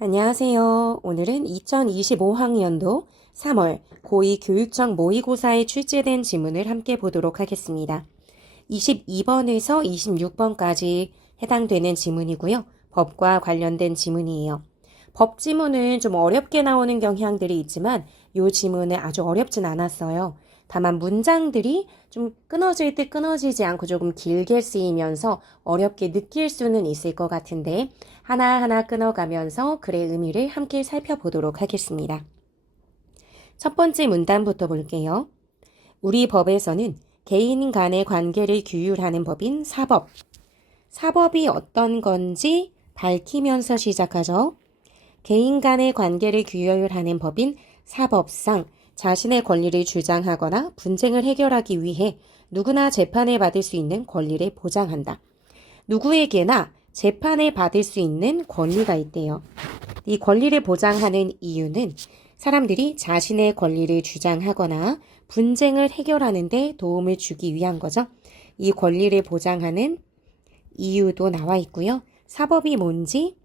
안녕하세요. 오늘은 2025학년도 3월 고2 교육청 모의고사에 출제된 지문을 함께 보도록 하겠습니다. 22번에서 26번까지 해당되는 지문이고요. 법과 관련된 지문이에요. 법 지문은 좀 어렵게 나오는 경향들이 있지만 이 지문은 아주 어렵진 않았어요. 다만 문장들이 좀 끊어질 듯 끊어지지 않고 조금 길게 쓰이면서 어렵게 느낄 수는 있을 것 같은데 하나하나 끊어가면서 글의 의미를 함께 살펴보도록 하겠습니다. 첫 번째 문단부터 볼게요. 우리 법에서는 개인 간의 관계를 규율하는 법인 사법. 사법이 어떤 건지 밝히면서 시작하죠. 개인 간의 관계를 규율하는 법인 사법상 자신의 권리를 주장하거나 분쟁을 해결하기 위해 누구나 재판을 받을 수 있는 권리를 보장한다. 누구에게나 재판을 받을 수 있는 권리가 있대요. 이 권리를 보장하는 이유는 사람들이 자신의 권리를 주장하거나 분쟁을 해결하는 데 도움을 주기 위한 거죠. 이 권리를 보장하는 이유도 나와 있고요. 사법이 뭔지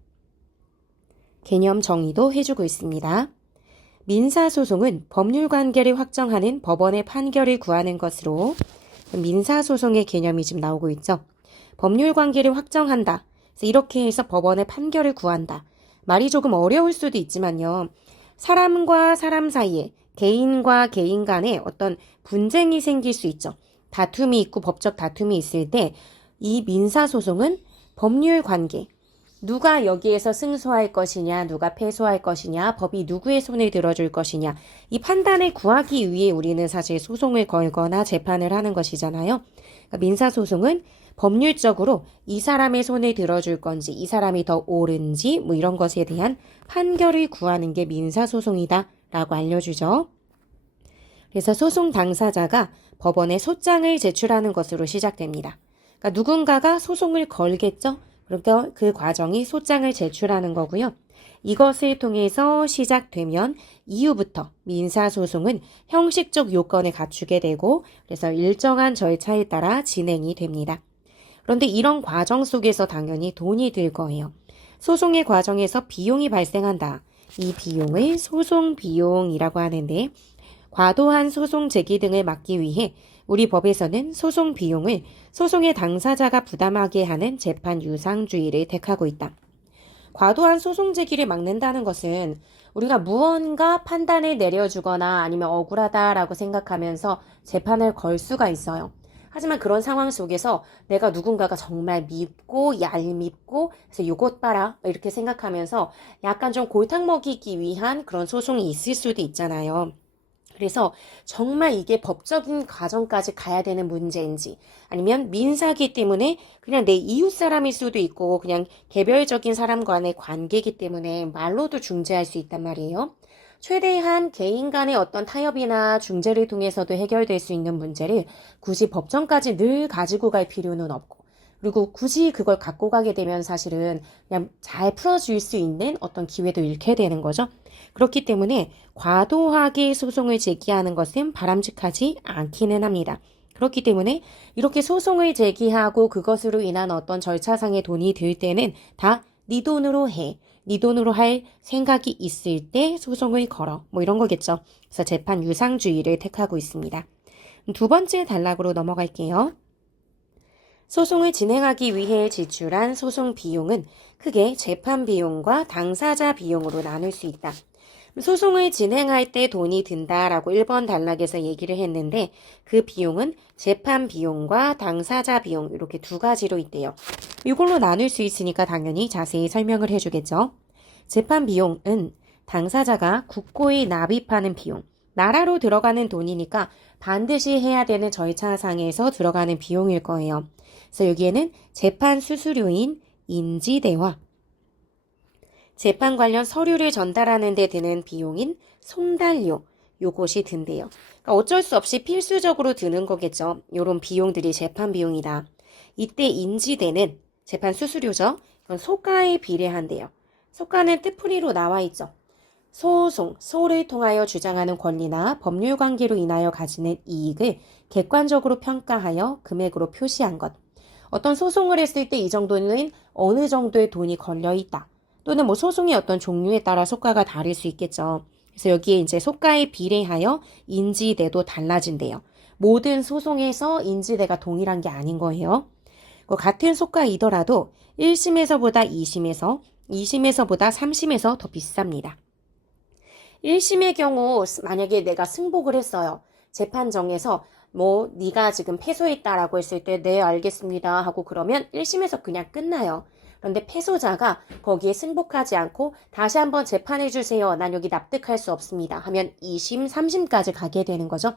개념 정의도 해주고 있습니다. 민사소송은 법률관계를 확정하는 법원의 판결을 구하는 것으로 민사소송의 개념이 지금 나오고 있죠. 법률관계를 확정한다. 그래서 이렇게 해서 법원의 판결을 구한다. 말이 조금 어려울 수도 있지만요. 사람과 사람 사이에 개인과 개인 간에 어떤 분쟁이 생길 수 있죠. 다툼이 있고 법적 다툼이 있을 때 이 민사소송은 법률관계, 누가 여기에서 승소할 것이냐, 누가 패소할 것이냐, 법이 누구의 손을 들어줄 것이냐, 이 판단을 구하기 위해 우리는 사실 소송을 걸거나 재판을 하는 것이잖아요. 그러니까 민사소송은 법률적으로 이 사람의 손을 들어줄 건지, 이 사람이 더 옳은지, 뭐 이런 것에 대한 판결을 구하는 게 민사소송이다 라고 알려주죠. 그래서 소송 당사자가 법원에 소장을 제출하는 것으로 시작됩니다. 그러니까 누군가가 소송을 걸겠죠? 그러니까 그 과정이 소장을 제출하는 거고요. 이것을 통해서 시작되면 이후부터 민사소송은 형식적 요건을 갖추게 되고 그래서 일정한 절차에 따라 진행이 됩니다. 그런데 이런 과정 속에서 당연히 돈이 들 거예요. 소송의 과정에서 비용이 발생한다. 이 비용을 소송 비용이라고 하는데 과도한 소송 제기 등을 막기 위해 우리 법에서는 소송 비용을 소송의 당사자가 부담하게 하는 재판 유상주의를 택하고 있다. 과도한 소송 제기를 막는다는 것은 우리가 무언가 판단을 내려주거나 아니면 억울하다라고 생각하면서 재판을 걸 수가 있어요. 하지만 그런 상황 속에서 내가 누군가가 정말 밉고 얄밉고 그래서 이것 봐라 이렇게 생각하면서 약간 좀 골탕 먹이기 위한 그런 소송이 있을 수도 있잖아요. 그래서 정말 이게 법적인 과정까지 가야 되는 문제인지 아니면 민사기 때문에 그냥 내 이웃 사람일 수도 있고 그냥 개별적인 사람 간의 관계이기 때문에 말로도 중재할 수 있단 말이에요. 최대한 개인 간의 어떤 타협이나 중재를 통해서도 해결될 수 있는 문제를 굳이 법정까지 늘 가지고 갈 필요는 없고 그리고 굳이 그걸 갖고 가게 되면 사실은 그냥 잘 풀어줄 수 있는 어떤 기회도 잃게 되는 거죠. 그렇기 때문에 과도하게 소송을 제기하는 것은 바람직하지 않기는 합니다. 그렇기 때문에 이렇게 소송을 제기하고 그것으로 인한 어떤 절차상의 돈이 들 때는 다 네 돈으로 해. 네 돈으로 할 생각이 있을 때 소송을 걸어. 뭐 이런 거겠죠. 그래서 재판 유상주의를 택하고 있습니다. 두 번째 단락으로 넘어갈게요. 소송을 진행하기 위해 지출한 소송 비용은 크게 재판 비용과 당사자 비용으로 나눌 수 있다. 소송을 진행할 때 돈이 든다라고 1번 단락에서 얘기를 했는데 그 비용은 재판 비용과 당사자 비용 이렇게 두 가지로 있대요. 이걸로 나눌 수 있으니까 당연히 자세히 설명을 해주겠죠. 재판 비용은 당사자가 국고에 납입하는 비용, 나라로 들어가는 돈이니까 반드시 해야 되는 절차상에서 들어가는 비용일 거예요. 그래서 여기에는 재판 수수료인 인지대와 재판 관련 서류를 전달하는 데 드는 비용인 송달료, 요것이 든대요. 그러니까 어쩔 수 없이 필수적으로 드는 거겠죠. 요런 비용들이 재판 비용이다. 이때 인지대는 재판 수수료죠. 이건 소가에 비례한대요. 소가는 뜻풀이로 나와 있죠. 소송, 소를 통하여 주장하는 권리나 법률 관계로 인하여 가지는 이익을 객관적으로 평가하여 금액으로 표시한 것. 어떤 소송을 했을 때 이 정도는 어느 정도의 돈이 걸려 있다. 또는 뭐 소송의 어떤 종류에 따라 속가가 다를 수 있겠죠. 그래서 여기에 이제 속가에 비례하여 인지대도 달라진대요. 모든 소송에서 인지대가 동일한 게 아닌 거예요. 같은 속가이더라도 1심에서보다 2심에서, 2심에서보다 3심에서 더 비쌉니다. 1심의 경우 만약에 내가 승복을 했어요. 재판정에서 뭐 네가 지금 패소했다라고 했을 때 네 알겠습니다 하고 그러면 1심에서 그냥 끝나요. 그런데 패소자가 거기에 승복하지 않고 다시 한번 재판해 주세요. 난 여기 납득할 수 없습니다. 하면 2심, 3심까지 가게 되는 거죠.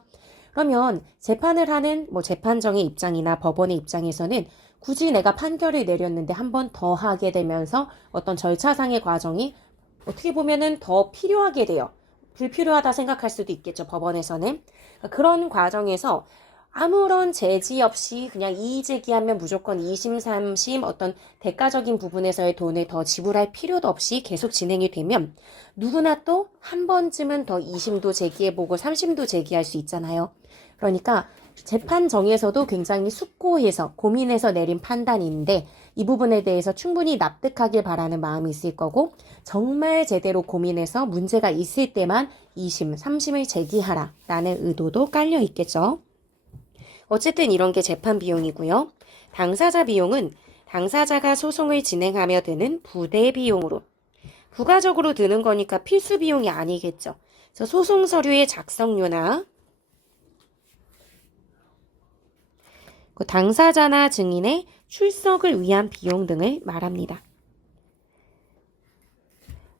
그러면 재판을 하는 뭐 재판정의 입장이나 법원의 입장에서는 굳이 내가 판결을 내렸는데 한 번 더 하게 되면서 어떤 절차상의 과정이 어떻게 보면은 더 필요하게 돼요. 불필요하다 생각할 수도 있겠죠, 법원에서는. 그런 과정에서 아무런 제지 없이 그냥 이의 제기하면 무조건 2심, 3심 어떤 대가적인 부분에서의 돈을 더 지불할 필요도 없이 계속 진행이 되면 누구나 또 한 번쯤은 더 2심도 제기해보고 3심도 제기할 수 있잖아요. 그러니까 재판정에서도 굉장히 숙고해서 고민해서 내린 판단인데 이 부분에 대해서 충분히 납득하길 바라는 마음이 있을 거고 정말 제대로 고민해서 문제가 있을 때만 2심, 3심을 제기하라 라는 의도도 깔려 있겠죠. 어쨌든 이런 게 재판 비용이고요. 당사자 비용은 당사자가 소송을 진행하며 드는 부대 비용으로 부가적으로 드는 거니까 필수 비용이 아니겠죠. 그래서 소송 서류의 작성료나 당사자나 증인의 출석을 위한 비용 등을 말합니다.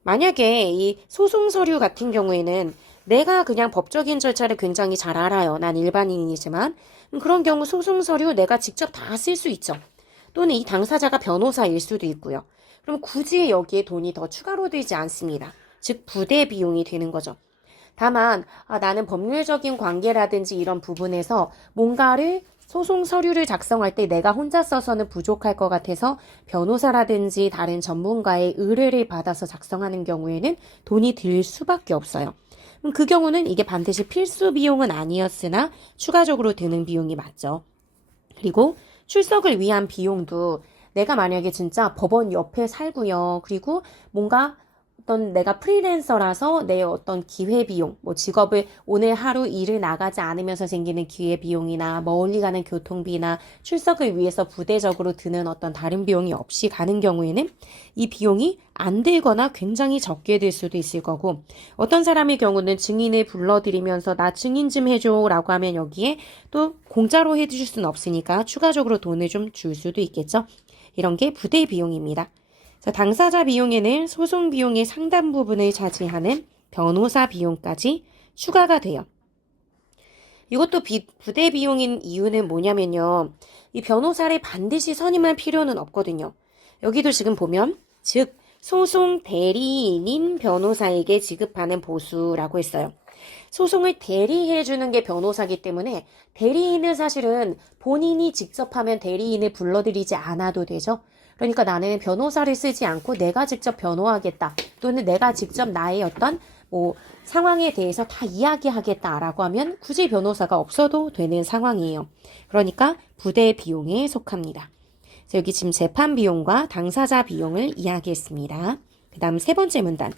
만약에 이 소송 서류 같은 경우에는 내가 그냥 법적인 절차를 굉장히 잘 알아요. 난 일반인이지만 그런 경우 소송 서류 내가 직접 다 쓸 수 있죠. 또는 이 당사자가 변호사일 수도 있고요. 그럼 굳이 여기에 돈이 더 추가로 들지 않습니다. 즉 부대 비용이 되는 거죠. 다만 나는 법률적인 관계라든지 이런 부분에서 뭔가를 소송 서류를 작성할 때 내가 혼자 써서는 부족할 것 같아서 변호사라든지 다른 전문가의 의뢰를 받아서 작성하는 경우에는 돈이 들 수밖에 없어요. 그 경우는 이게 반드시 필수 비용은 아니었으나 추가적으로 드는 비용이 맞죠. 그리고 출석을 위한 비용도 내가 만약에 진짜 법원 옆에 살고요. 그리고 뭔가 어떤 내가 프리랜서라서 내 어떤 기회비용, 뭐 직업을 오늘 하루 일을 나가지 않으면서 생기는 기회비용이나 멀리 가는 교통비나 출석을 위해서 부대적으로 드는 어떤 다른 비용이 없이 가는 경우에는 이 비용이 안 들거나 굉장히 적게 들 수도 있을 거고 어떤 사람의 경우는 증인을 불러들이면서 나 증인 좀 해줘 라고 하면 여기에 또 공짜로 해줄 수는 없으니까 추가적으로 돈을 좀 줄 수도 있겠죠. 이런 게 부대 비용입니다. 당사자 비용에는 소송 비용의 상당 부분을 차지하는 변호사 비용까지 추가가 돼요. 이것도 부대 비용인 이유는 뭐냐면요. 이 변호사를 반드시 선임할 필요는 없거든요. 여기도 지금 보면 즉 소송 대리인인 변호사에게 지급하는 보수라고 했어요. 소송을 대리해주는 게 변호사기 때문에 대리인은 사실은 본인이 직접 하면 대리인을 불러들이지 않아도 되죠. 그러니까 나는 변호사를 쓰지 않고 내가 직접 변호하겠다. 또는 내가 직접 나의 어떤 상황에 대해서 다 이야기하겠다라고 하면 굳이 변호사가 없어도 되는 상황이에요. 그러니까 부대 비용에 속합니다. 여기 지금 재판 비용과 당사자 비용을 이야기했습니다. 그 다음 세 번째 문단.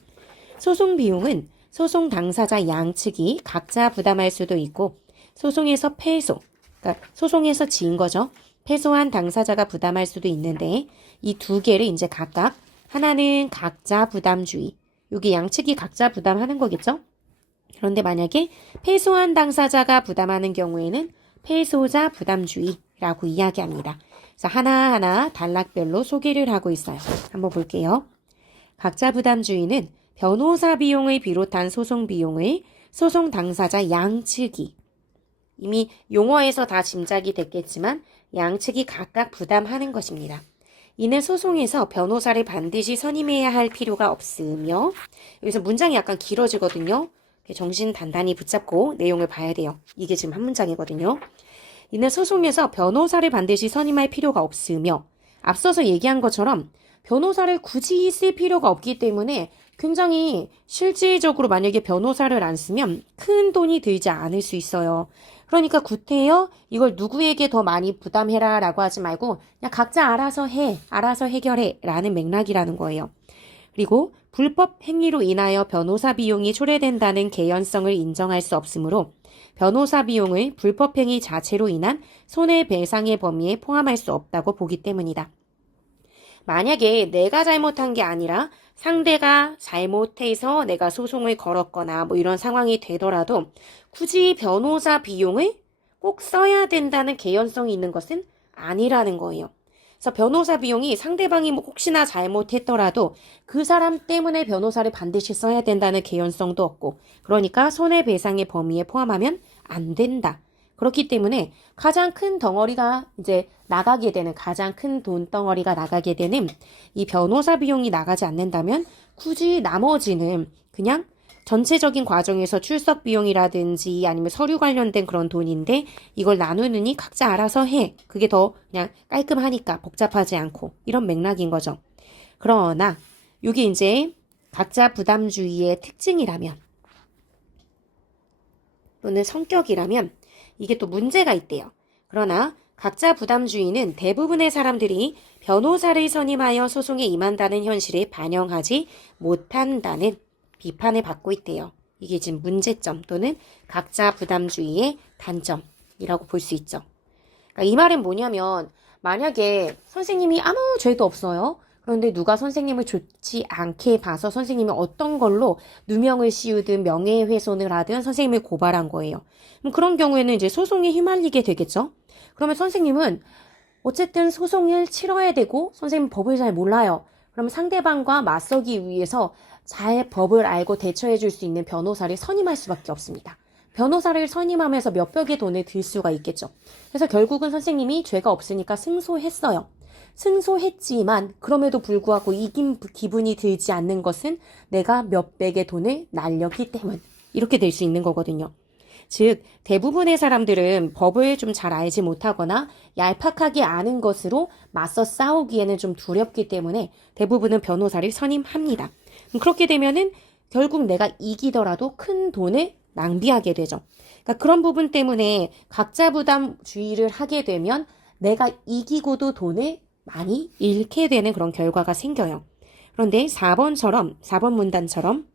소송 비용은 소송 당사자 양측이 각자 부담할 수도 있고 소송에서 패소, 그러니까 소송에서 진 거죠. 패소한 당사자가 부담할 수도 있는데 이 두 개를 이제 각각 하나는 각자 부담주의, 여기 양측이 각자 부담하는 거겠죠. 그런데 만약에 패소한 당사자가 부담하는 경우에는 패소자 부담주의라고 이야기합니다. 그래서 하나하나 단락별로 소개를 하고 있어요. 한번 볼게요. 각자 부담주의는 변호사 비용을 비롯한 소송 비용을 소송 당사자 양측이 이미 용어에서 다 짐작이 됐겠지만 양측이 각각 부담하는 것입니다. 이는 소송에서 변호사를 반드시 선임해야 할 필요가 없으며 여기서 문장이 약간 길어지거든요. 정신 단단히 붙잡고 내용을 봐야 돼요. 이게 지금 한 문장이거든요. 이는 소송에서 변호사를 반드시 선임할 필요가 없으며 앞서서 얘기한 것처럼 변호사를 굳이 쓸 필요가 없기 때문에 굉장히 실질적으로 만약에 변호사를 안 쓰면 큰 돈이 들지 않을 수 있어요. 그러니까 구태여 이걸 누구에게 더 많이 부담해라 라고 하지 말고 그냥 각자 알아서 해, 알아서 해결해 라는 맥락이라는 거예요. 그리고 불법 행위로 인하여 변호사 비용이 초래된다는 개연성을 인정할 수 없으므로 변호사 비용을 불법 행위 자체로 인한 손해배상의 범위에 포함할 수 없다고 보기 때문이다. 만약에 내가 잘못한 게 아니라 상대가 잘못해서 내가 소송을 걸었거나 뭐 이런 상황이 되더라도 굳이 변호사 비용을 꼭 써야 된다는 개연성이 있는 것은 아니라는 거예요. 그래서 변호사 비용이 상대방이 뭐 혹시나 잘못했더라도 그 사람 때문에 변호사를 반드시 써야 된다는 개연성도 없고, 그러니까 손해배상의 범위에 포함하면 안 된다. 그렇기 때문에 가장 큰 덩어리가 이제 나가게 되는, 가장 큰 돈덩어리가 나가게 되는 이 변호사 비용이 나가지 않는다면 굳이 나머지는 그냥 전체적인 과정에서 출석 비용이라든지 아니면 서류 관련된 그런 돈인데 이걸 나누느니 각자 알아서 해. 그게 더 그냥 깔끔하니까 복잡하지 않고 이런 맥락인 거죠. 그러나 이게 이제 각자 부담주의의 특징이라면 또는 성격이라면 이게 또 문제가 있대요. 그러나 각자 부담주의는 대부분의 사람들이 변호사를 선임하여 소송에 임한다는 현실을 반영하지 못한다는 비판을 받고 있대요. 이게 지금 문제점 또는 각자 부담주의의 단점이라고 볼 수 있죠. 그러니까 이 말은 뭐냐면 만약에 선생님이 아무 죄도 없어요. 그런데 누가 선생님을 좋지 않게 봐서 선생님이 어떤 걸로 누명을 씌우든 명예훼손을 하든 선생님을 고발한 거예요. 그럼 그런 경우에는 이제 소송에 휘말리게 되겠죠. 그러면 선생님은 어쨌든 소송을 치러야 되고 선생님 법을 잘 몰라요. 그러면 상대방과 맞서기 위해서 잘 법을 알고 대처해 줄 수 있는 변호사를 선임할 수밖에 없습니다. 변호사를 선임하면서 몇백의 돈을 들 수가 있겠죠. 그래서 결국은 선생님이 죄가 없으니까 승소했어요. 승소했지만 그럼에도 불구하고 이긴 기분이 들지 않는 것은 내가 몇백의 돈을 날렸기 때문, 이렇게 될 수 있는 거거든요. 즉 대부분의 사람들은 법을 좀 잘 알지 못하거나 얄팍하게 아는 것으로 맞서 싸우기에는 좀 두렵기 때문에 대부분은 변호사를 선임합니다. 그렇게 되면은 결국 내가 이기더라도 큰 돈을 낭비하게 되죠. 그러니까 그런 부분 때문에 각자 부담주의를 하게 되면 내가 이기고도 돈을 많이 잃게 되는 그런 결과가 생겨요. 그런데 4번 문단처럼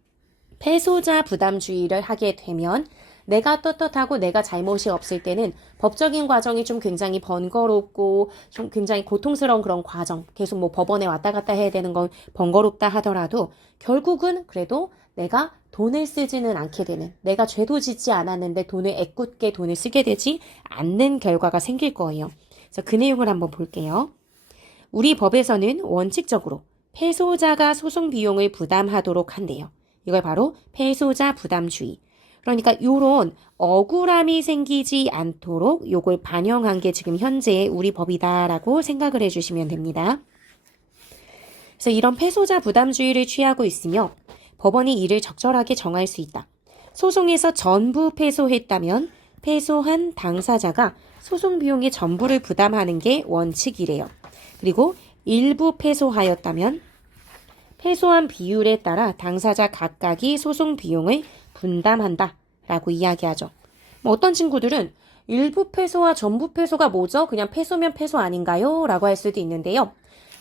패소자 부담주의를 하게 되면 내가 떳떳하고 내가 잘못이 없을 때는 법적인 과정이 좀 굉장히 번거롭고 좀 굉장히 고통스러운 그런 과정, 계속 뭐 법원에 왔다 갔다 해야 되는 건 번거롭다 하더라도 결국은 그래도 내가 돈을 쓰지는 않게 되는, 내가 죄도 짓지 않았는데 돈을 애꿎게 돈을 쓰게 되지 않는 결과가 생길 거예요. 그래서 그 내용을 한번 볼게요. 우리 법에서는 원칙적으로 패소자가 소송 비용을 부담하도록 한대요. 이걸 바로 패소자 부담주의. 그러니까 요런 억울함이 생기지 않도록 요걸 반영한 게 지금 현재 우리 법이다라고 생각을 해주시면 됩니다. 그래서 이런 패소자 부담주의를 취하고 있으며 법원이 이를 적절하게 정할 수 있다. 소송에서 전부 패소했다면 패소한 당사자가 소송 비용의 전부를 부담하는 게 원칙이래요. 그리고 일부 패소하였다면 패소한 비율에 따라 당사자 각각이 소송 비용을 분담한다 라고 이야기하죠. 어떤 친구들은 일부 패소와 전부 패소가 뭐죠? 그냥 패소면 패소 아닌가요? 라고 할 수도 있는데요.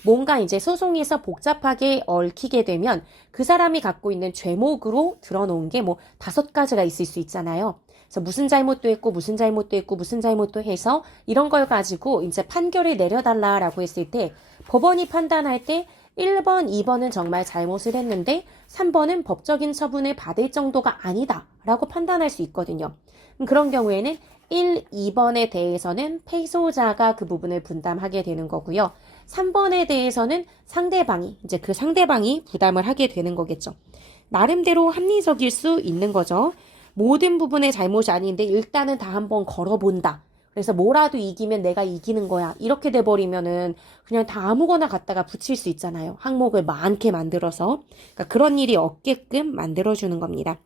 뭔가 이제 소송에서 복잡하게 얽히게 되면 그 사람이 갖고 있는 죄목으로 드러놓은 게 뭐 5가지가 있을 수 있잖아요. 그래서 무슨 잘못도 했고 무슨 잘못도 했고 무슨 잘못도 해서 이런 걸 가지고 이제 판결을 내려달라라고 했을 때 법원이 판단할 때 1번, 2번은 정말 잘못을 했는데 3번은 법적인 처분을 받을 정도가 아니다 라고 판단할 수 있거든요. 그런 경우에는 1, 2번에 대해서는 패소자가 그 부분을 분담하게 되는 거고요. 3번에 대해서는 상대방이, 이제 그 상대방이 부담을 하게 되는 거겠죠. 나름대로 합리적일 수 있는 거죠. 모든 부분의 잘못이 아닌데 일단은 다 한번 걸어본다. 그래서 뭐라도 이기면 내가 이기는 거야. 이렇게 돼버리면은 그냥 다 아무거나 갖다가 붙일 수 있잖아요. 항목을 많게 만들어서. 그러니까 그런 일이 없게끔 만들어주는 겁니다.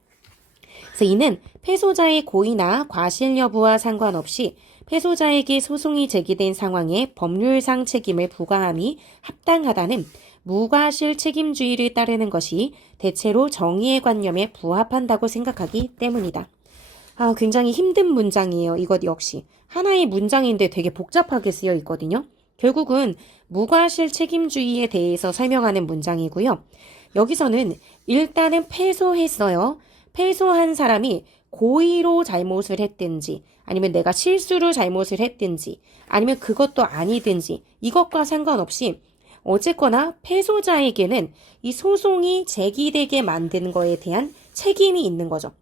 그래서 이는 패소자의 고의나 과실 여부와 상관없이 패소자에게 소송이 제기된 상황에 법률상 책임을 부과함이 합당하다는 무과실 책임주의를 따르는 것이 대체로 정의의 관념에 부합한다고 생각하기 때문이다. 굉장히 힘든 문장이에요. 이것 역시. 하나의 문장인데 되게 복잡하게 쓰여 있거든요. 결국은 무과실 책임주의에 대해서 설명하는 문장이고요. 여기서는 일단은 패소했어요. 패소한 사람이 고의로 잘못을 했든지 아니면 내가 실수로 잘못을 했든지 아니면 그것도 아니든지 이것과 상관없이 어쨌거나 패소자에게는 이 소송이 제기되게 만든 거에 대한 책임이 있는 거죠.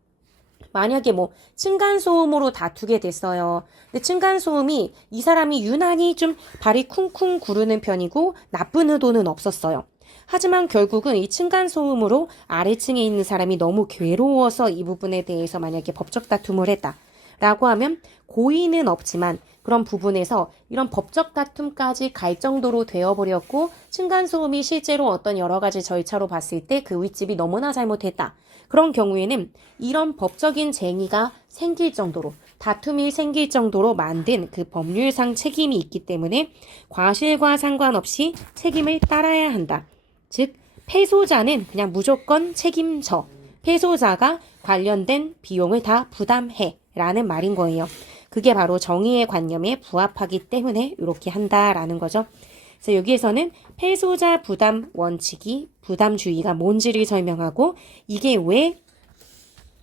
만약에 층간소음으로 다투게 됐어요. 근데 층간소음이 이 사람이 유난히 좀 발이 쿵쿵 구르는 편이고 나쁜 의도는 없었어요. 하지만 결국은 이 층간소음으로 아래층에 있는 사람이 너무 괴로워서 이 부분에 대해서 만약에 법적 다툼을 했다라고 하면 고의는 없지만 그런 부분에서 이런 법적 다툼까지 갈 정도로 되어버렸고 층간소음이 실제로 어떤 여러 가지 절차로 봤을 때 그 윗집이 너무나 잘못했다. 그런 경우에는 이런 법적인 쟁의가 생길 정도로 다툼이 생길 정도로 만든 그 법률상 책임이 있기 때문에 과실과 상관없이 책임을 따라야 한다. 즉 패소자는 그냥 무조건 책임져. 패소자가 관련된 비용을 다 부담해 라는 말인 거예요. 그게 바로 정의의 관념에 부합하기 때문에 이렇게 한다라는 거죠. 그래서 여기에서는 패소자 부담 원칙이 부담주의가 뭔지를 설명하고 이게 왜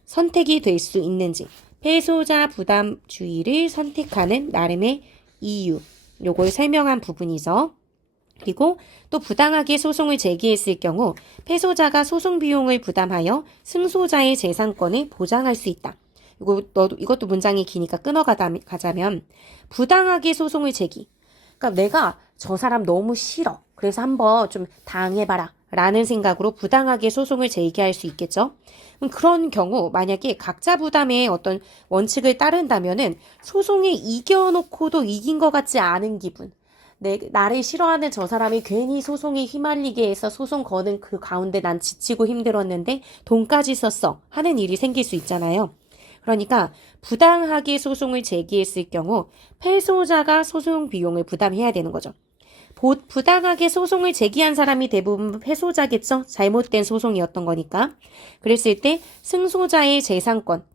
선택이 될 수 있는지 패소자 부담주의를 선택하는 나름의 이유 요걸 설명한 부분이죠. 그리고 또 부당하게 소송을 제기했을 경우 패소자가 소송 비용을 부담하여 승소자의 재산권을 보장할 수 있다. 이것도 문장이 기니까 끊어가자면 부당하게 소송을 제기. 그러니까 내가 저 사람 너무 싫어. 그래서 한번 좀 당해봐라. 라는 생각으로 부당하게 소송을 제기할 수 있겠죠. 그런 경우 만약에 각자 부담의 어떤 원칙을 따른다면은 소송에 이겨놓고도 이긴 것 같지 않은 기분. 나를 싫어하는 저 사람이 괜히 소송에 휘말리게 해서 소송 거는 그 가운데 난 지치고 힘들었는데 돈까지 썼어. 하는 일이 생길 수 있잖아요. 그러니까 부당하게 소송을 제기했을 경우 패소자가 소송 비용을 부담해야 되는 거죠. 부당하게 소송을 제기한 사람이 대부분 패소자겠죠? 잘못된 소송이었던 거니까. 그랬을 때 승소자의 재산권,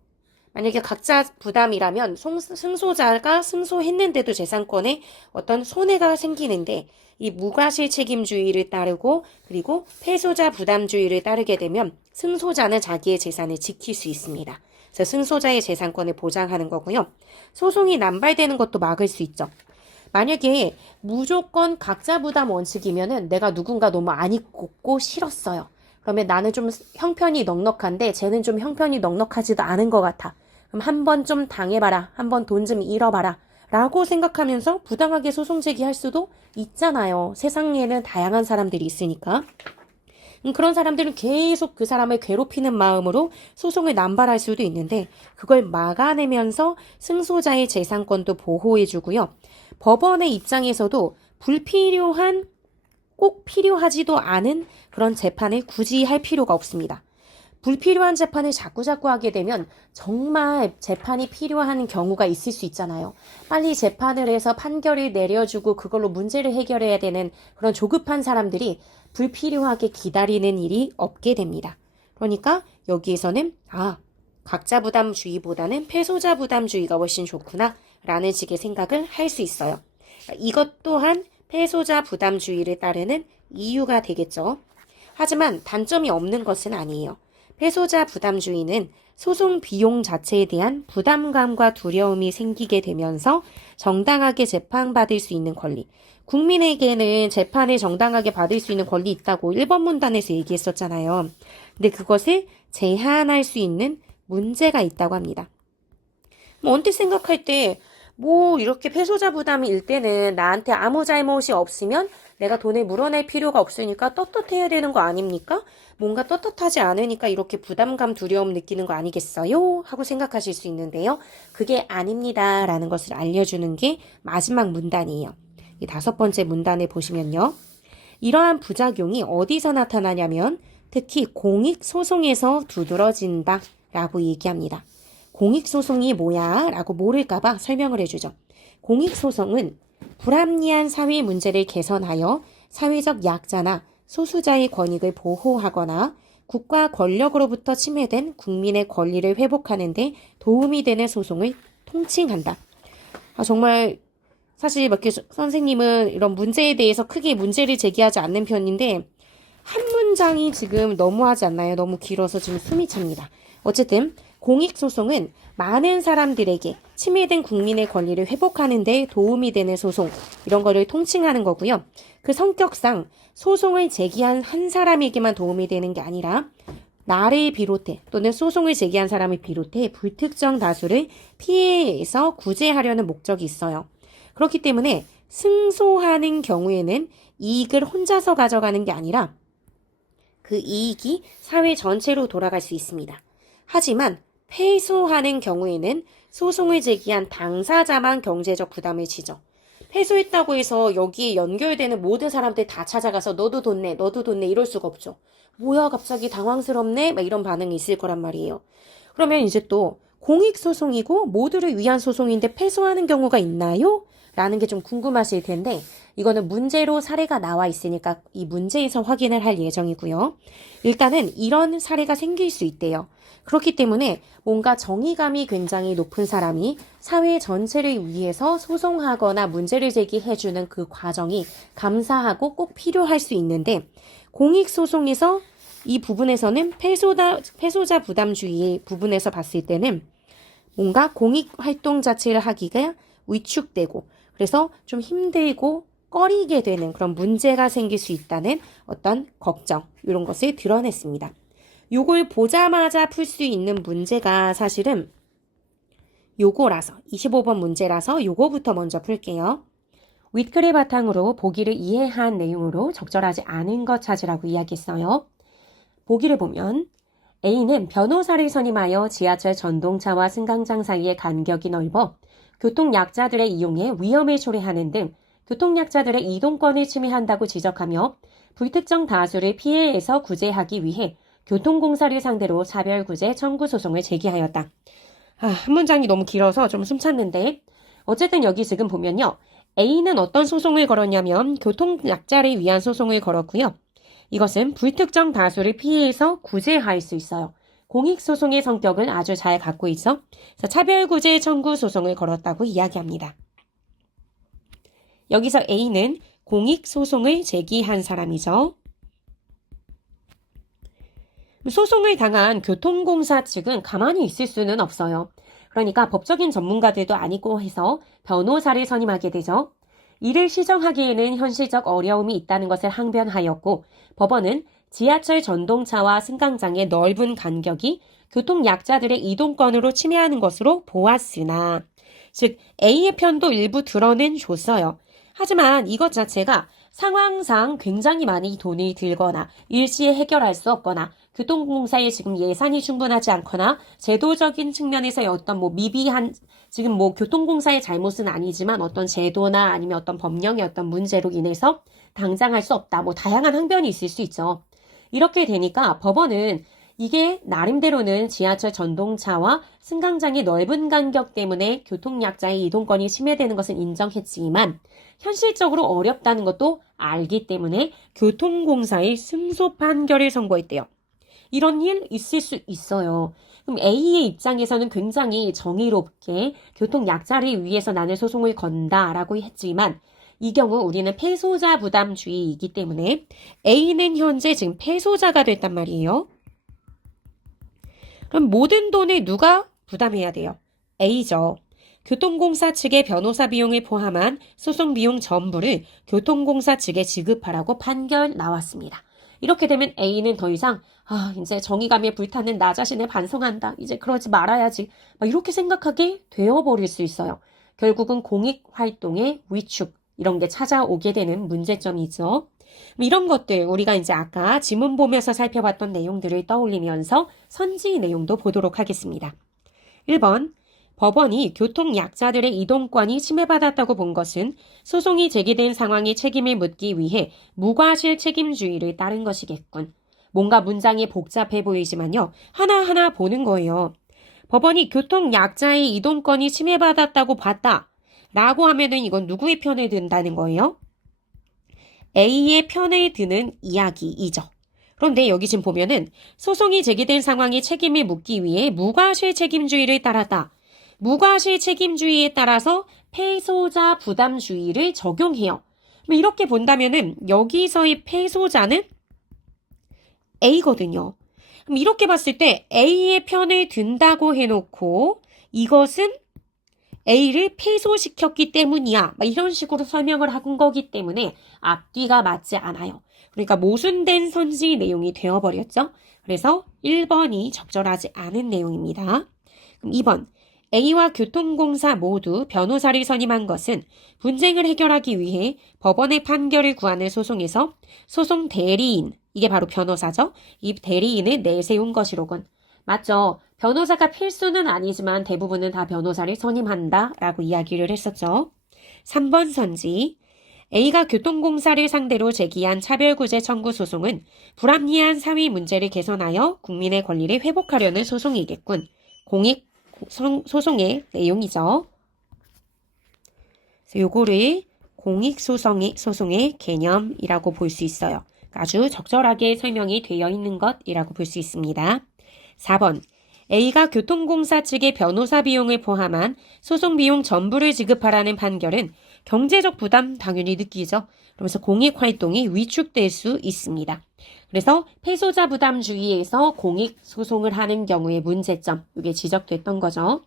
만약에 각자 부담이라면 승소자가 승소했는데도 재산권에 어떤 손해가 생기는데 이 무과실 책임주의를 따르고 그리고 패소자 부담주의를 따르게 되면 승소자는 자기의 재산을 지킬 수 있습니다. 그래서 승소자의 재산권을 보장하는 거고요. 소송이 남발되는 것도 막을 수 있죠. 만약에 무조건 각자 부담 원칙이면은 내가 누군가 너무 안 입고 싫었어요. 그러면 나는 좀 형편이 넉넉한데 쟤는 좀 형편이 넉넉하지도 않은 것 같아. 그럼 한번 좀 당해봐라. 한번 돈 좀 잃어봐라. 라고 생각하면서 부당하게 소송 제기할 수도 있잖아요. 세상에는 다양한 사람들이 있으니까. 그런 사람들은 계속 그 사람을 괴롭히는 마음으로 소송을 남발할 수도 있는데 그걸 막아내면서 승소자의 재산권도 보호해주고요. 법원의 입장에서도 불필요한 꼭 필요하지도 않은 그런 재판을 굳이 할 필요가 없습니다. 불필요한 재판을 자꾸자꾸 하게 되면 정말 재판이 필요한 경우가 있을 수 있잖아요. 빨리 재판을 해서 판결을 내려주고 그걸로 문제를 해결해야 되는 그런 조급한 사람들이 불필요하게 기다리는 일이 없게 됩니다. 그러니까 여기에서는 각자 부담주의보다는 패소자 부담주의가 훨씬 좋구나 라는 식의 생각을 할 수 있어요. 이것 또한 패소자 부담주의를 따르는 이유가 되겠죠. 하지만 단점이 없는 것은 아니에요. 패소자 부담주의는 소송 비용 자체에 대한 부담감과 두려움이 생기게 되면서 정당하게 재판받을 수 있는 권리. 국민에게는 재판을 정당하게 받을 수 있는 권리 있다고 1번 문단에서 얘기했었잖아요. 근데 그것을 제한할 수 있는 문제가 있다고 합니다. 언뜻 생각할 때 이렇게 패소자 부담일 때는 나한테 아무 잘못이 없으면 내가 돈을 물어낼 필요가 없으니까 떳떳해야 되는 거 아닙니까? 뭔가 떳떳하지 않으니까 이렇게 부담감, 두려움 느끼는 거 아니겠어요? 하고 생각하실 수 있는데요. 그게 아닙니다. 라는 것을 알려주는 게 마지막 문단이에요. 이 5번째 문단을 보시면요. 이러한 부작용이 어디서 나타나냐면 특히 공익소송에서 두드러진다 라고 얘기합니다. 공익소송이 뭐야? 라고 모를까봐 설명을 해주죠. 공익소송은 불합리한 사회 문제를 개선하여 사회적 약자나 소수자의 권익을 보호하거나 국가 권력으로부터 침해된 국민의 권리를 회복하는 데 도움이 되는 소송을 통칭한다. 정말 사실 몇 개 선생님은 이런 문제에 대해서 크게 문제를 제기하지 않는 편인데 한 문장이 지금 너무하지 않나요? 너무 길어서 지금 숨이 찹니다. 어쨌든 공익소송은 많은 사람들에게 침해된 국민의 권리를 회복하는 데 도움이 되는 소송, 이런 거를 통칭하는 거고요. 그 성격상 소송을 제기한 한 사람에게만 도움이 되는 게 아니라 나를 비롯해 또는 소송을 제기한 사람을 비롯해 불특정 다수를 피해에서 구제하려는 목적이 있어요. 그렇기 때문에 승소하는 경우에는 이익을 혼자서 가져가는 게 아니라 그 이익이 사회 전체로 돌아갈 수 있습니다. 하지만 패소하는 경우에는 소송을 제기한 당사자만 경제적 부담을 지죠. 패소했다고 해서 여기에 연결되는 모든 사람들 다 찾아가서 너도 돈 내, 너도 돈 내 이럴 수가 없죠. 뭐야 갑자기 당황스럽네? 막 이런 반응이 있을 거란 말이에요. 그러면 이제 또 공익소송이고 모두를 위한 소송인데 패소하는 경우가 있나요? 라는 게 좀 궁금하실 텐데 이거는 문제로 사례가 나와 있으니까 이 문제에서 확인을 할 예정이고요. 일단은 이런 사례가 생길 수 있대요. 그렇기 때문에 뭔가 정의감이 굉장히 높은 사람이 사회 전체를 위해서 소송하거나 문제를 제기해주는 그 과정이 감사하고 꼭 필요할 수 있는데 공익소송에서 이 부분에서는 패소자 부담주의 부분에서 봤을 때는 뭔가 공익활동 자체를 하기가 위축되고 그래서 좀 힘들고 꺼리게 되는 그런 문제가 생길 수 있다는 어떤 걱정, 이런 것을 드러냈습니다. 요걸 보자마자 풀 수 있는 문제가 사실은 요거라서 25번 문제라서 요거부터 먼저 풀게요. 윗글을 바탕으로 보기를 이해한 내용으로 적절하지 않은 것 찾으라고 이야기했어요. 보기를 보면 A는 변호사를 선임하여 지하철 전동차와 승강장 사이의 간격이 넓어 교통약자들의 이용에 위험을 초래하는 등 교통약자들의 이동권을 침해한다고 지적하며 불특정 다수를 피해에서 구제하기 위해 교통공사를 상대로 차별구제 청구 소송을 제기하였다. 한 문장이 너무 길어서 좀 숨찼는데 어쨌든 여기 지금 보면요. A는 어떤 소송을 걸었냐면 교통약자를 위한 소송을 걸었고요. 이것은 불특정 다수를 피해에서 구제할 수 있어요. 공익소송의 성격을 아주 잘 갖고 있어 차별구제 청구 소송을 걸었다고 이야기합니다. 여기서 A는 공익소송을 제기한 사람이죠. 소송을 당한 교통공사 측은 가만히 있을 수는 없어요. 그러니까 법적인 전문가들도 아니고 해서 변호사를 선임하게 되죠. 이를 시정하기에는 현실적 어려움이 있다는 것을 항변하였고 법원은 지하철 전동차와 승강장의 넓은 간격이 교통약자들의 이동권으로 침해하는 것으로 보았으나 즉 A의 편도 일부 드러내줬어요. 하지만 이것 자체가 상황상 굉장히 많이 돈이 들거나 일시에 해결할 수 없거나 교통공사에 지금 예산이 충분하지 않거나 제도적인 측면에서의 어떤 미비한 지금 교통공사의 잘못은 아니지만 어떤 제도나 아니면 어떤 법령의 어떤 문제로 인해서 당장 할 수 없다. 다양한 항변이 있을 수 있죠. 이렇게 되니까 법원은 이게 나름대로는 지하철 전동차와 승강장의 넓은 간격 때문에 교통약자의 이동권이 침해되는 것은 인정했지만 현실적으로 어렵다는 것도 알기 때문에 교통공사의 승소 판결을 선고했대요. 이런 일 있을 수 있어요. 그럼 A의 입장에서는 굉장히 정의롭게 교통약자를 위해서 나는 소송을 건다라고 했지만 이 경우 우리는 패소자 부담주의이기 때문에 A는 현재 지금 패소자가 됐단 말이에요. 그럼 모든 돈을 누가 부담해야 돼요? A죠. 교통공사 측의 변호사 비용을 포함한 소송 비용 전부를 교통공사 측에 지급하라고 판결 나왔습니다. 이렇게 되면 A는 더 이상 이제 정의감에 불타는 나 자신을 반성한다. 이제 그러지 말아야지. 이렇게 생각하게 되어버릴 수 있어요. 결국은 공익활동의 위축 이런 게 찾아오게 되는 문제점이죠. 이런 것들 우리가 이제 아까 지문 보면서 살펴봤던 내용들을 떠올리면서 선지 내용도 보도록 하겠습니다. 1번 법원이 교통약자들의 이동권이 침해받았다고 본 것은 소송이 제기된 상황의 책임을 묻기 위해 무과실 책임주의를 따른 것이겠군. 뭔가 문장이 복잡해 보이지만요. 하나하나 보는 거예요. 법원이 교통약자의 이동권이 침해받았다고 봤다. 라고 하면은 이건 누구의 편에 든다는 거예요? A의 편에 드는 이야기이죠. 그런데 여기 지금 보면은 소송이 제기된 상황에 책임을 묻기 위해 무과실 책임주의를 따랐다. 무과실 책임주의에 따라서 패소자 부담주의를 적용해요. 이렇게 본다면은 여기서의 패소자는 A거든요. 그럼 이렇게 봤을 때 A의 편을 든다고 해놓고 이것은 A를 패소시켰기 때문이야. 이런 식으로 설명을 한 거기 때문에 앞뒤가 맞지 않아요. 그러니까 모순된 선지 내용이 되어버렸죠. 그래서 1번이 적절하지 않은 내용입니다. 그럼 2번. A와 교통공사 모두 변호사를 선임한 것은 분쟁을 해결하기 위해 법원의 판결을 구하는 소송에서 소송 대리인, 이게 바로 변호사죠. 이 대리인을 내세운 것이로군. 맞죠? 변호사가 필수는 아니지만 대부분은 다 변호사를 선임한다 라고 이야기를 했었죠. 3번 선지. A가 교통공사를 상대로 제기한 차별구제 청구 소송은 불합리한 사회 문제를 개선하여 국민의 권리를 회복하려는 소송이겠군. 공익 소송의 내용이죠. 그래서 요거를 공익소송의 개념이라고 볼 수 있어요. 아주 적절하게 설명이 되어 있는 것이라고 볼 수 있습니다. 4번. A가 교통공사 측의 변호사 비용을 포함한 소송 비용 전부를 지급하라는 판결은 경제적 부담 당연히 느끼죠. 그러면서 공익활동이 위축될 수 있습니다. 그래서 패소자 부담주의에서 공익소송을 하는 경우의 문제점, 이게 지적됐던 거죠.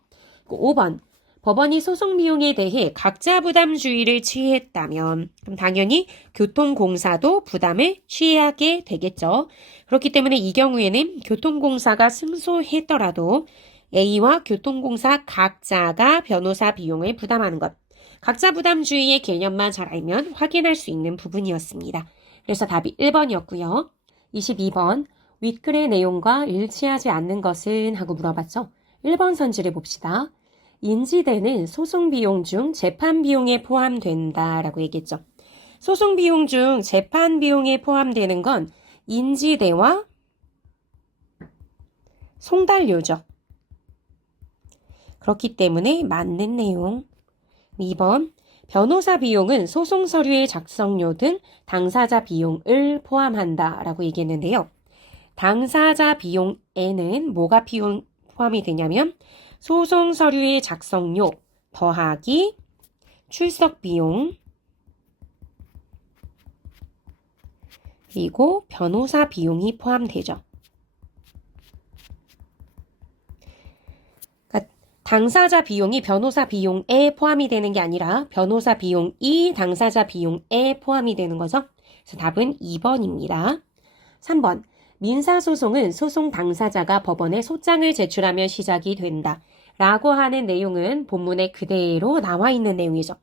5번. 법원이 소송 비용에 대해 각자 부담주의를 취했다면 그럼 당연히 교통공사도 부담을 취하게 되겠죠. 그렇기 때문에 이 경우에는 교통공사가 승소했더라도 A와 교통공사 각자가 변호사 비용을 부담하는 것. 각자 부담주의의 개념만 잘 알면 확인할 수 있는 부분이었습니다. 그래서 답이 1번이었고요. 22번. 윗글의 내용과 일치하지 않는 것은? 하고 물어봤죠. 1번 선지를 봅시다. 인지대는 소송 비용 중 재판 비용에 포함된다라고 얘기했죠. 소송 비용 중 재판 비용에 포함되는 건 인지대와 송달료죠. 그렇기 때문에 맞는 내용. 2번. 변호사 비용은 소송 서류의 작성료 등 당사자 비용을 포함한다라고 얘기했는데요. 당사자 비용에는 뭐가 포함이 되냐면 소송 서류의 작성료 더하기 출석 비용 그리고 변호사 비용이 포함되죠. 그러니까 당사자 비용이 변호사 비용에 포함이 되는 게 아니라 변호사 비용이 당사자 비용에 포함이 되는 거죠. 그래서 답은 2번입니다. 3번. 민사소송은 소송 당사자가 법원에 소장을 제출하면 시작이 된다. 라고 하는 내용은 본문에 그대로 나와 있는 내용이죠.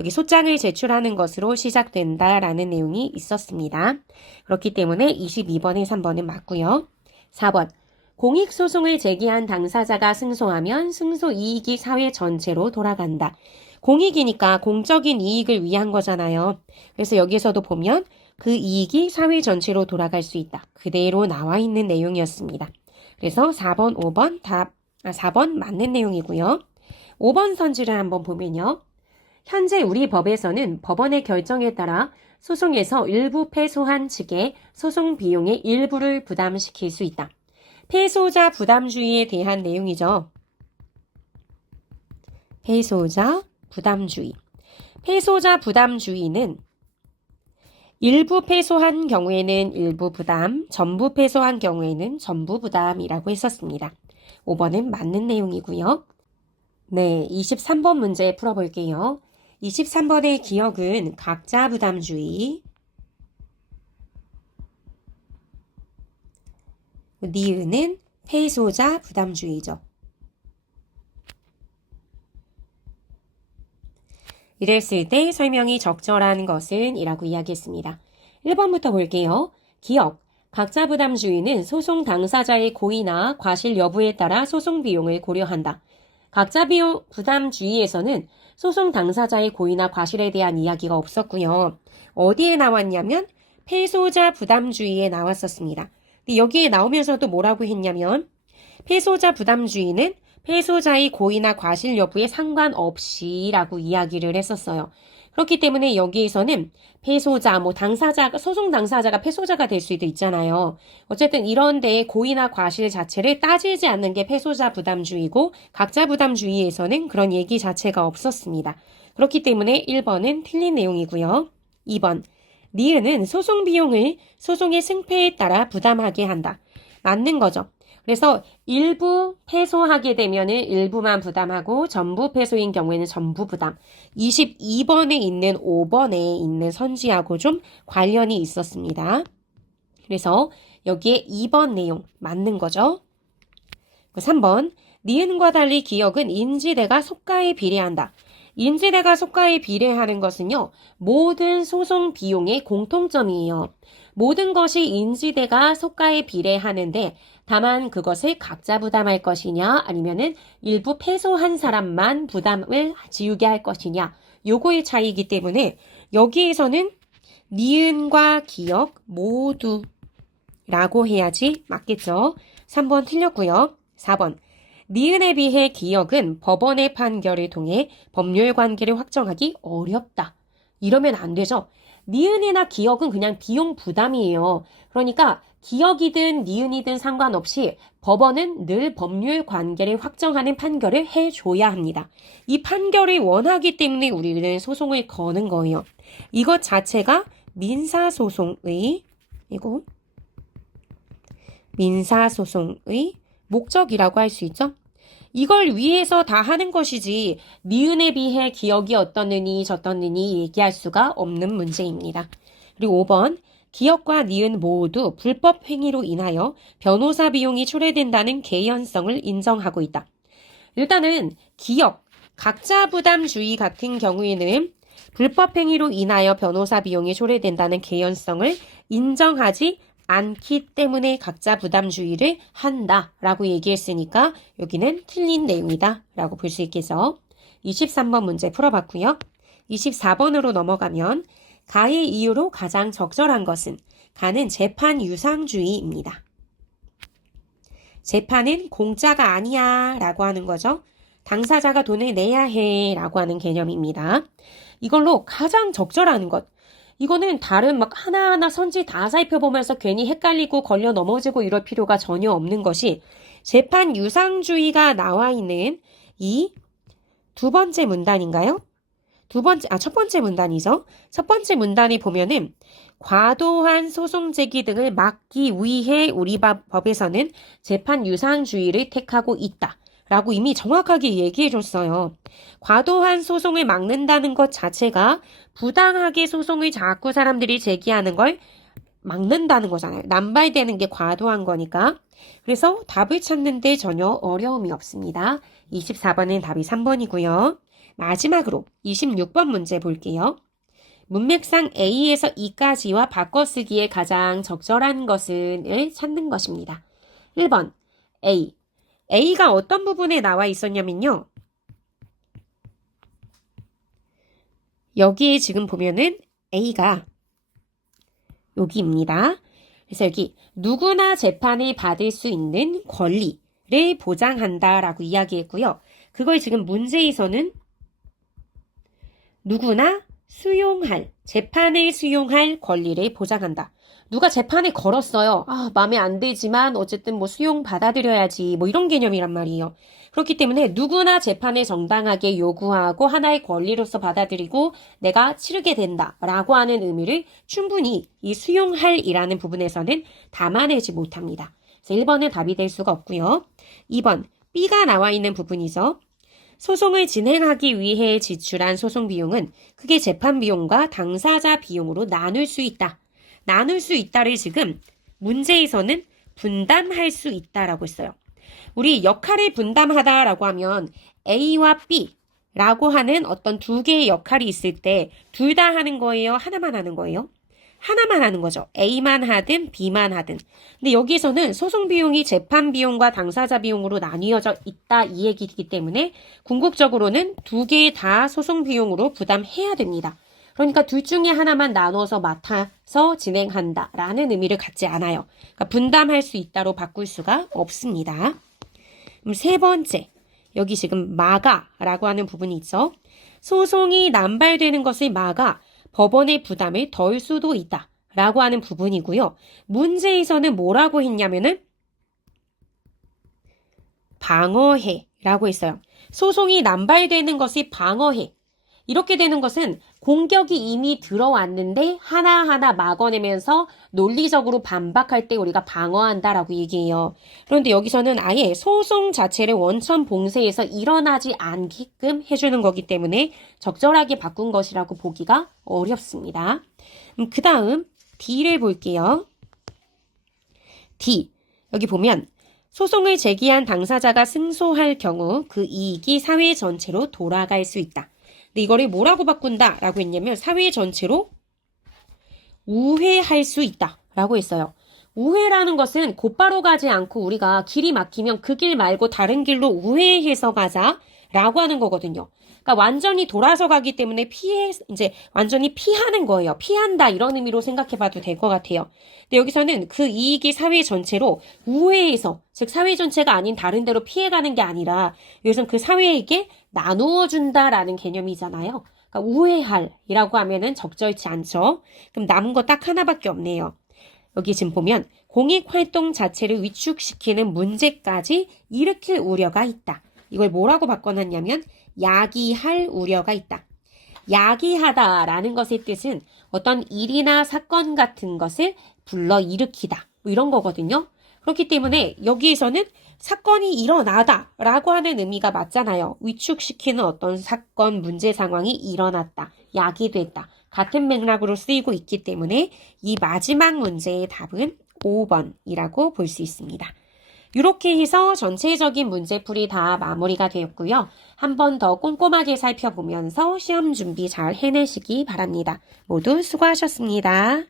여기 소장을 제출하는 것으로 시작된다라는 내용이 있었습니다. 그렇기 때문에 22번에 3번은 맞고요. 4번. 공익소송을 제기한 당사자가 승소하면 승소 이익이 사회 전체로 돌아간다. 공익이니까 공적인 이익을 위한 거잖아요. 그래서 여기서도 보면 그 이익이 사회 전체로 돌아갈 수 있다. 그대로 나와 있는 내용이었습니다. 그래서 4번, 5번 4번 맞는 내용이고요. 5번 선지를 한번 보면요. 현재 우리 법에서는 법원의 결정에 따라 소송에서 일부 패소한 측에 소송 비용의 일부를 부담시킬 수 있다. 패소자 부담주의에 대한 내용이죠. 패소자 부담주의. 패소자 부담주의는 일부 패소한 경우에는 일부 부담, 전부 패소한 경우에는 전부 부담이라고 했었습니다. 5번은 맞는 내용이고요. 네, 23번 문제 풀어볼게요. 23번의 기억은 각자 부담주의, 니은은 패소자 부담주의죠. 이랬을 때 설명이 적절한 것은 이라고 이야기했습니다. 1번부터 볼게요. 기억. 각자 부담주의는 소송 당사자의 고의나 과실 여부에 따라 소송 비용을 고려한다. 각자 부담주의에서는 소송 당사자의 고의나 과실에 대한 이야기가 없었고요. 어디에 나왔냐면 패소자 부담주의에 나왔었습니다. 여기에 나오면서도 뭐라고 했냐면 패소자 부담주의는 패소자의 고의나 과실 여부에 상관없이 라고 이야기를 했었어요. 그렇기 때문에 여기에서는 패소자, 당사자가, 소송 당사자가 패소자가 될 수도 있잖아요. 어쨌든 이런 데에 고의나 과실 자체를 따지지 않는 게 패소자 부담주의고 각자 부담주의에서는 그런 얘기 자체가 없었습니다. 그렇기 때문에 1번은 틀린 내용이고요. 2번, 니은은 소송 비용을 소송의 승패에 따라 부담하게 한다. 맞는 거죠. 그래서 일부 패소하게 되면은 일부만 부담하고 전부 패소인 경우에는 전부 부담. 22번에 있는 5번에 있는 선지하고 좀 관련이 있었습니다. 그래서 여기에 2번 내용 맞는 거죠. 3번, 니은과 달리 기억은 인지대가 속가에 비례한다. 인지대가 속가에 비례하는 것은요, 모든 소송 비용의 공통점이에요. 모든 것이 인지대가 속가에 비례하는데 다만 그것을 각자 부담할 것이냐 아니면은 일부 패소한 사람만 부담을 지우게 할 것이냐 요거의 차이이기 때문에 여기에서는 니은과 기억 모두 라고 해야지 맞겠죠. 3번 틀렸고요. 4번 니은에 비해 기억은 법원의 판결을 통해 법률 관계를 확정하기 어렵다. 이러면 안 되죠. 니은이나 기억은 그냥 비용 부담이에요. 그러니까 기억이든 니은이든 상관없이 법원은 늘 법률 관계를 확정하는 판결을 해줘야 합니다. 이 판결을 원하기 때문에 우리는 소송을 거는 거예요. 이것 자체가 민사소송의 목적이라고 할 수 있죠. 이걸 위해서 다 하는 것이지 니은에 비해 기억이 어떻느니 저떻느니 얘기할 수가 없는 문제입니다. 그리고 5번 기억과 니은 모두 불법 행위로 인하여 변호사 비용이 초래된다는 개연성을 인정하고 있다. 일단은 기억, 각자 부담주의 같은 경우에는 불법 행위로 인하여 변호사 비용이 초래된다는 개연성을 인정하지 않기 때문에 각자 부담주의를 한다라고 얘기했으니까 여기는 틀린 내용이다 라고 볼 수 있겠죠. 23번 문제 풀어봤고요. 24번으로 넘어가면 가의 이유로 가장 적절한 것은 가는 재판 유상주의입니다. 재판은 공짜가 아니야 라고 하는 거죠. 당사자가 돈을 내야 해 라고 하는 개념입니다. 이걸로 가장 적절한 것. 이거는 다른 막 하나하나 선지 다 살펴보면서 괜히 헷갈리고 걸려 넘어지고 이럴 필요가 전혀 없는 것이 재판 유상주의가 나와 있는 이 두 번째 문단인가요? 첫 번째 문단이죠. 첫 번째 문단이 보면은 과도한 소송 제기 등을 막기 위해 우리 법에서는 재판 유상주의를 택하고 있다. 라고 이미 정확하게 얘기해 줬어요. 과도한 소송을 막는다는 것 자체가 부당하게 소송을 자꾸 사람들이 제기하는 걸 막는다는 거잖아요. 남발되는 게 과도한 거니까. 그래서 답을 찾는데 전혀 어려움이 없습니다. 24번은 답이 3번이고요. 마지막으로 26번 문제 볼게요. 문맥상 A에서 E까지와 바꿔쓰기에 가장 적절한 것은을 찾는 것입니다. 1번 A. A가 어떤 부분에 나와 있었냐면요. 여기에 지금 보면은 A가 여기입니다. 그래서 여기 누구나 재판을 받을 수 있는 권리를 보장한다라고 이야기했고요. 그걸 지금 문제에서는 누구나 재판을 수용할 권리를 보장한다. 누가 재판을 걸었어요. 마음에 안 들지만 어쨌든 수용 받아들여야지 이런 개념이란 말이에요. 그렇기 때문에 누구나 재판을 정당하게 요구하고 하나의 권리로서 받아들이고 내가 치르게 된다라고 하는 의미를 충분히 이 수용할이라는 부분에서는 담아내지 못합니다. 그래서 1번은 답이 될 수가 없고요. 2번 B가 나와 있는 부분이죠. 소송을 진행하기 위해 지출한 소송 비용은 크게 재판 비용과 당사자 비용으로 나눌 수 있다. 나눌 수 있다를 지금 문제에서는 분담할 수 있다라고 했어요. 우리 역할을 분담하다라고 하면 A와 B라고 하는 어떤 두 개의 역할이 있을 때 둘 다 하는 거예요? 하나만 하는 거예요? 하나만 하는 거죠. A만 하든 B만 하든. 근데 여기서는 소송 비용이 재판 비용과 당사자 비용으로 나뉘어져 있다 이 얘기이기 때문에 궁극적으로는 두 개 다 소송 비용으로 부담해야 됩니다. 그러니까 둘 중에 하나만 나눠서 맡아서 진행한다라는 의미를 갖지 않아요. 그러니까 분담할 수 있다로 바꿀 수가 없습니다. 그럼 세 번째, 여기 지금 막아라고 하는 부분이 있죠. 소송이 남발되는 것을 막아 법원의 부담을 덜 수도 있다 라고 하는 부분이고요. 문제에서는 뭐라고 했냐면은 방어해 라고 했어요. 소송이 남발되는 것을 방어해. 이렇게 되는 것은 공격이 이미 들어왔는데 하나하나 막아내면서 논리적으로 반박할 때 우리가 방어한다라고 얘기해요. 그런데 여기서는 아예 소송 자체를 원천 봉쇄해서 일어나지 않게끔 해주는 거기 때문에 적절하게 바꾼 것이라고 보기가 어렵습니다. 그 다음 D를 볼게요. D. 여기 보면 소송을 제기한 당사자가 승소할 경우 그 이익이 사회 전체로 돌아갈 수 있다. 근데 이거를 뭐라고 바꾼다 라고 했냐면 사회 전체로 우회할 수 있다 라고 했어요. 우회라는 것은 곧바로 가지 않고 우리가 길이 막히면 그 길 말고 다른 길로 우회해서 가자 라고 하는 거거든요. 그러니까 완전히 돌아서 가기 때문에 이제 완전히 피하는 거예요. 피한다 이런 의미로 생각해 봐도 될 것 같아요. 근데 여기서는 그 이익이 사회 전체로 우회해서, 즉 사회 전체가 아닌 다른 데로 피해가는 게 아니라 여기서는 그 사회에게 나누어 준다라는 개념이잖아요. 그러니까 우회할이라고 하면은 적절치 않죠. 그럼 남은 거 딱 하나밖에 없네요. 여기 지금 보면 공익활동 자체를 위축시키는 문제까지 일으킬 우려가 있다. 이걸 뭐라고 바꿔놨냐면 야기할 우려가 있다. 야기하다라는 것의 뜻은 어떤 일이나 사건 같은 것을 불러일으키다. 뭐 이런 거거든요. 그렇기 때문에 여기에서는 사건이 일어나다라고 하는 의미가 맞잖아요. 위축시키는 어떤 사건, 문제 상황이 일어났다. 야기됐다. 같은 맥락으로 쓰이고 있기 때문에 이 마지막 문제의 답은 5번이라고 볼 수 있습니다. 이렇게 해서 전체적인 문제풀이 다 마무리가 되었고요. 한 번 더 꼼꼼하게 살펴보면서 시험 준비 잘 해내시기 바랍니다. 모두 수고하셨습니다.